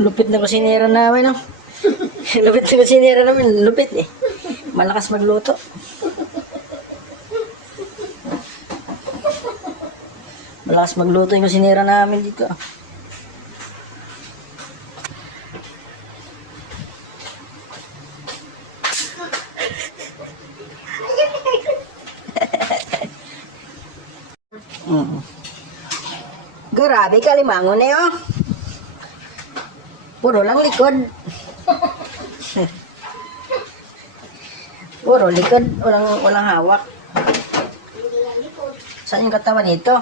Lupit na kusinera namin, no? Lupit na kusinera namin, lupit eh. Malakas magluto. Malakas magluto yung kusinera namin dito. Grabe ka, limangon eh, oh. Puro lang likod. Puro likod, walang hawak. Saan yung katawan nito?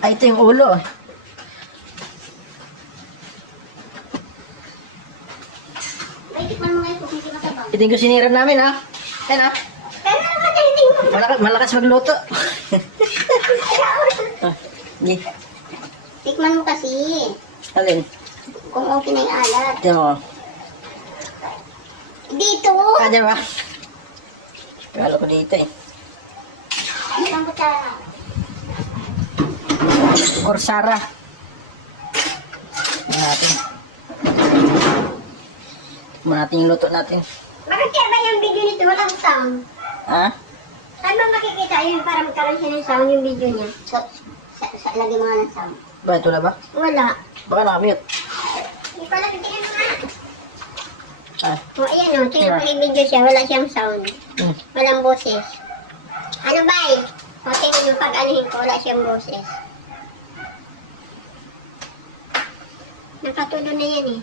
Ay, ito yung ulo. Ito yung kusinira namin, ha? Ayan, ha? Malakas magluto. Hindi. Tikman mo kasi. Alin? Kung okay na yung alat. Diyan mo. Dito! Diyan ba? Kala ko dito eh. Isang kutsara. Or Sarah. Tingnan natin. Tingnan natin yung luto natin. Bakit kaya ba yung video nito walang sound? Ha? Saan ba makikita yun para magkaroon siya ng sound yung video niya? Lagyan mo nga ng sound. Ba, ito na ba? Wala. Baka nakamute. Hindi pala, tingnan mo nga. Ah. O, ayan o. Tingnan mo yung video siya. Wala siyang sound. Walang boses. Ano ba eh? O, tingnan mo pag anuhin ko. Wala siyang boses. Nakatulo na yan eh.